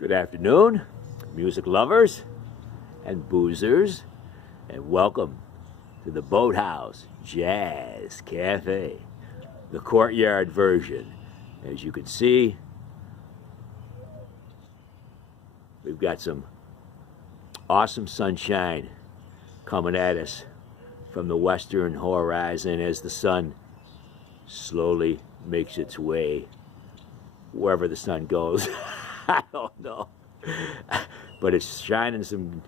Good afternoon, music lovers and boozers, and welcome to the Boathouse Jazz Cafe, the courtyard version. As you can see, we've got some awesome sunshine coming at us from the western horizon as the sun slowly makes its way wherever the sun goes. I don't know, but it's shining some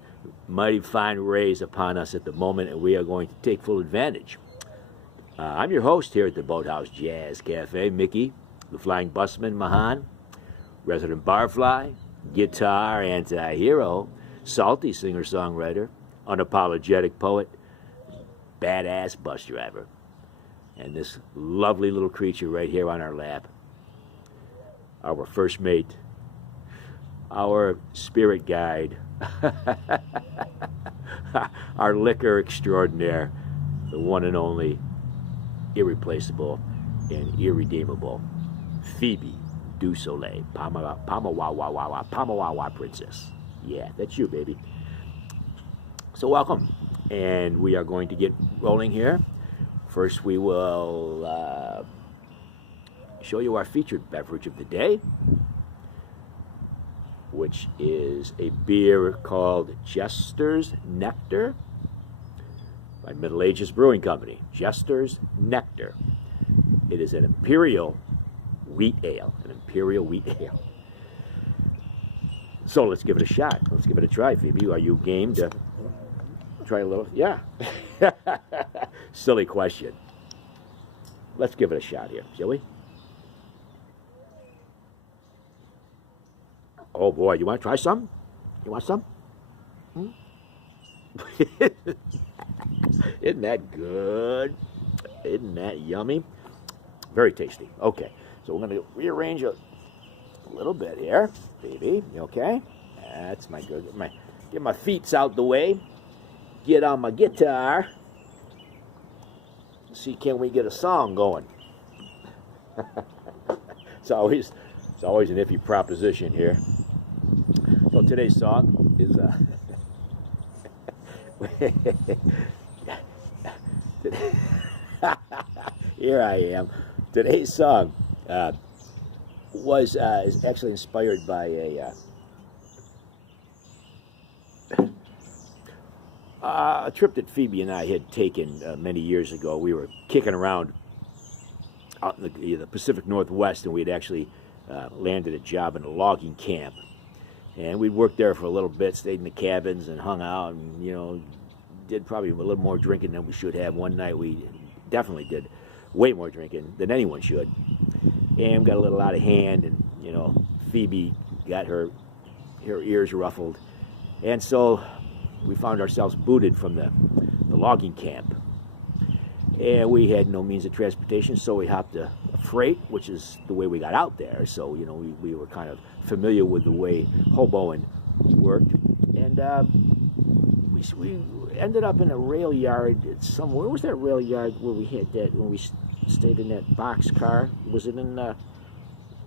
mighty fine rays upon us at the moment, and we are going to take full advantage. I'm your host here at the Boathouse Jazz Cafe, Mickey, the Flying Busman Mahan, resident barfly, guitar anti-hero, salty singer-songwriter, unapologetic poet, badass bus driver, and this lovely little creature right here on our lap, our first mate, our spirit guide, our liquor extraordinaire, the one and only, irreplaceable and irredeemable, Phoebe du Soleil, Pamawawa princess. Yeah, that's you, baby. So welcome, and we are going to get rolling here. First, we will show you our featured beverage of the day, which is a beer called Jester's Nectar by Middle Ages Brewing Company. Jester's Nectar. It is an imperial wheat ale. An imperial wheat ale. So let's give it a shot. Let's give it a try, Phoebe. Are you game to try a little? Yeah. Silly question. Let's give it a shot here, shall we? Oh boy, you want to try some? You want some? Isn't that good? Isn't that yummy? Very tasty. Okay, so we're going to rearrange a little bit here. Baby, you okay? That's my good. Get my feet out the way. Get on my guitar. See, can we get a song going? It's always an iffy proposition here. So today's song is here I am. Today's song is actually inspired by a trip that Phoebe and I had taken many years ago. We were kicking around out in the Pacific Northwest, and we had actually landed a job in a logging camp. And we'd worked there for a little bit, stayed in the cabins and hung out, and, you know, did probably a little more drinking than we should have. One night we definitely did way more drinking than anyone should. And got a little out of hand, and, you know, Phoebe got her ears ruffled. And so we found ourselves booted from the logging camp. And we had no means of transportation, so we hopped a freight, which is the way we got out there. So, you know, we were kind of familiar with the way hoboing worked. And we ended up in a rail yard somewhere. Where was that rail yard where we had that, when we stayed in that box car? Was it in the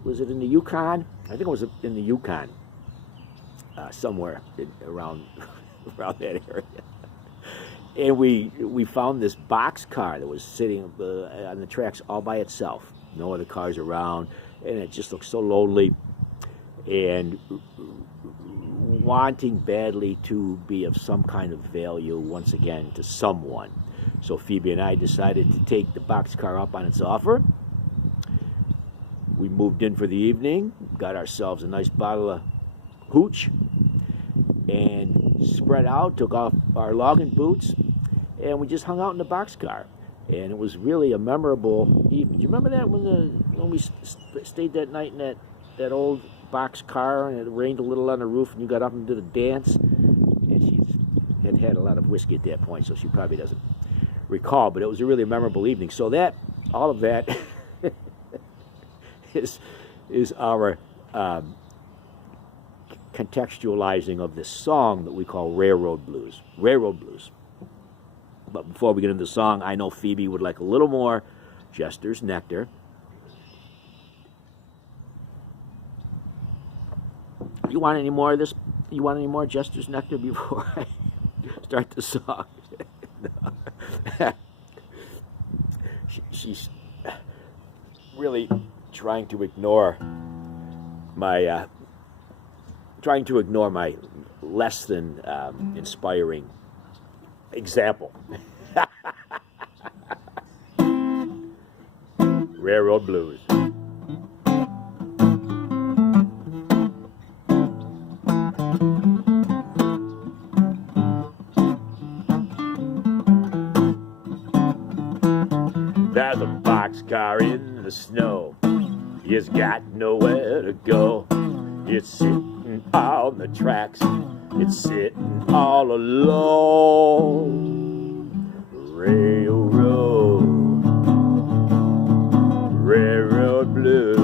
Yukon? I think it was in the Yukon, somewhere around that area. And we found this box car that was sitting on the tracks all by itself. No other cars around, and it just looked so lonely. And wanting badly to be of some kind of value once again to someone. So Phoebe and I decided to take the boxcar up on its offer. We moved in for the evening, got ourselves a nice bottle of hooch, and spread out, took off our logging boots, and we just hung out in the boxcar. And it was really a memorable evening. Do you remember that when we stayed that night in that old box car, and it rained a little on the roof, and you got up and did a dance? And she had a lot of whiskey at that point, so she probably doesn't recall, but it was a really memorable evening. So all of that is our contextualizing of this song that we call Railroad Blues. Railroad Blues. But before we get into the song, I know Phoebe would like a little more Jester's Nectar. you want any more of this? You want any more Jester's Nectar before I start the song? She's really trying to ignore my less than inspiring example. Railroad Blues. There's a boxcar in the snow. He's got nowhere to go. It's sitting on the tracks. It's sitting all alone. Railroad blues.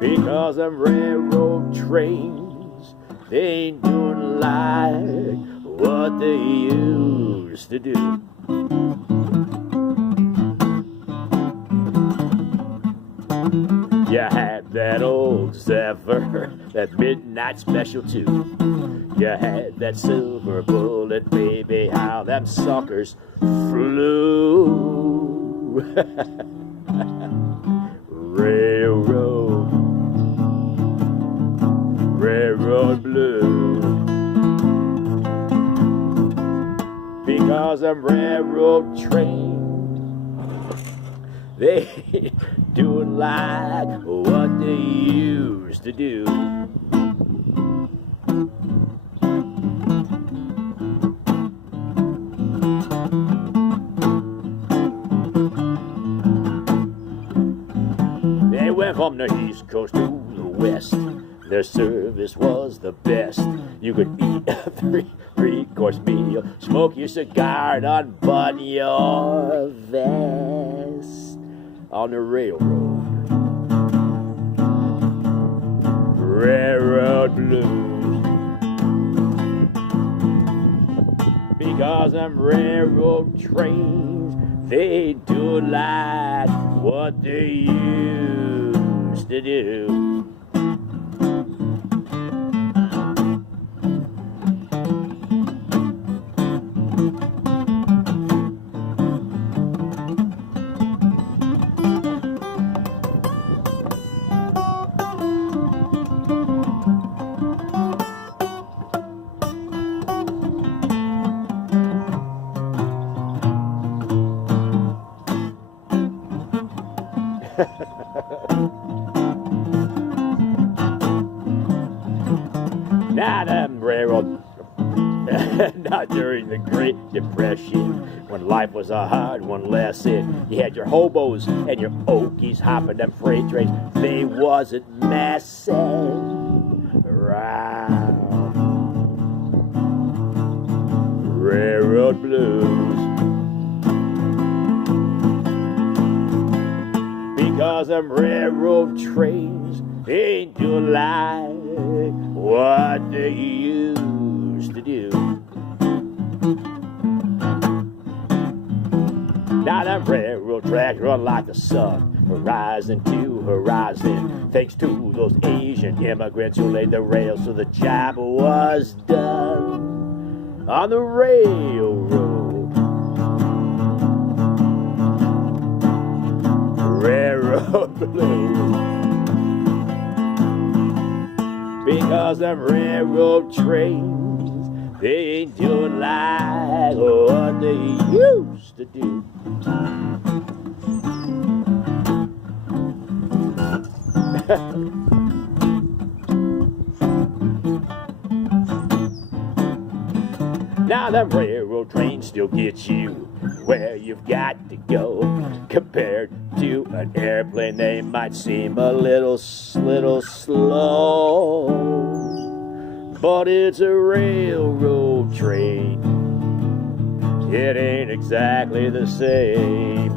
Because them railroad trains, they ain't doing like what they used to do. You had that old Zephyr, that midnight special too. You had that silver bullet, baby, how them suckers flew. Railroad blues. Because them railroad trains, they doing like what they used to do. They went from the East Coast to the West. Their service was the best. You could eat a three-course meal, smoke your cigar, and unbutton your vest on the railroad. Railroad blues. Because them railroad trains, they do like what they used to do. Now them railroad, not during the Great Depression, when life was a hard one lesson. You had your hobos and your Okies hopping them freight trains. They wasn't messing around. Railroad blues. Because them railroad trains ain't doing like what they used to do. Now them railroad tracks run like the sun, horizon to horizon, thanks to those Asian immigrants who laid the rails so the job was done on the railroad. Railroad blues. Because them railroad trains, they ain't doing like what they used to do. Now them railroad trains still get you where you've got to go. Compared to an airplane, they might seem a little slow, but it's a railroad train. It ain't exactly the same.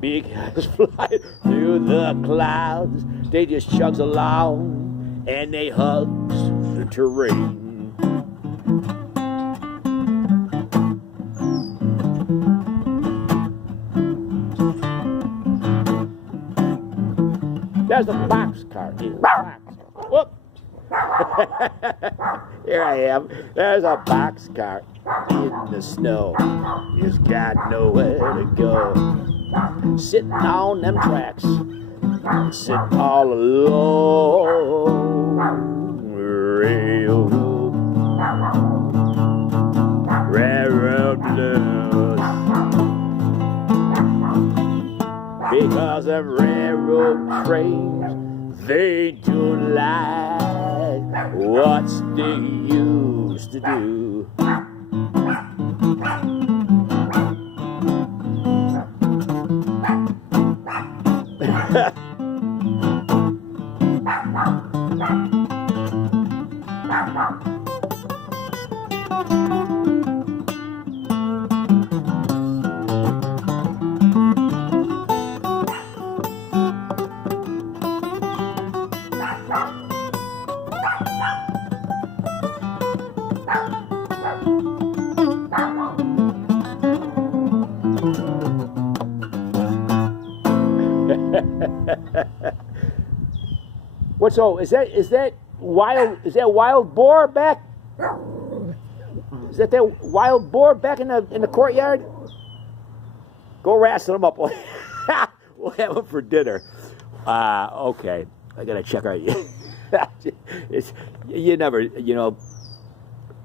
Because flying through the clouds, they just chugs along and they hugs the terrain. There's a boxcar in the box. Whoop! Here I am. There's a boxcar in the snow. He's got nowhere to go. Sitting on them tracks, sitting all alone. Railroad blues. Because them railroad trains, they don't like what they used to do. What's is that wild boar back? Is that wild boar back in the courtyard? Go wrestle him up. We'll have him for dinner. Okay, I gotta check out.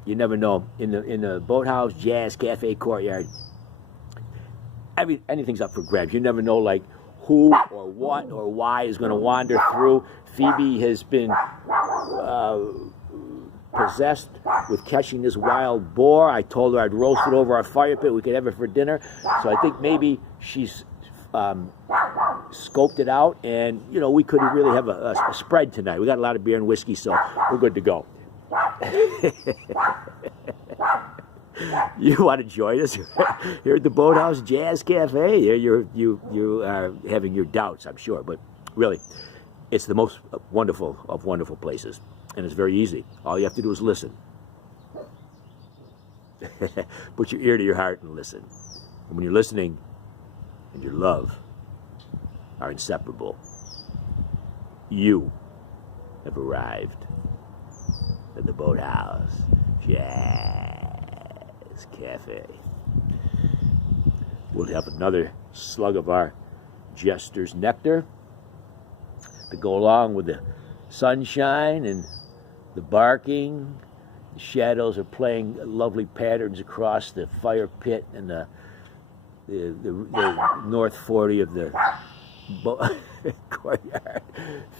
You never know in the Boathouse Jazz Cafe courtyard. Anything's up for grabs. You never know, like, who or what or why is going to wander through. Phoebe has been possessed with catching this wild boar. I told her I'd roast it over our fire pit. We could have it for dinner. So I think maybe she's scoped it out, and we could really have a spread tonight. We got a lot of beer and whiskey, so we're good to go. You want to join us here at the Boathouse Jazz Cafe? You are having your doubts, I'm sure, but really, it's the most wonderful of wonderful places, and it's very easy. All you have to do is listen. Put your ear to your heart and listen. And when you're listening, and your love are inseparable, you have arrived at the Boathouse Jazz Cafe. We'll have another slug of our Jester's Nectar to go along with the sunshine and the barking. The shadows are playing lovely patterns across the fire pit and the North 40 of the courtyard.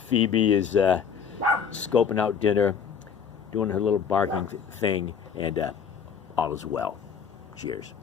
Phoebe is scoping out dinner, doing her little barking thing, and all is well. Cheers.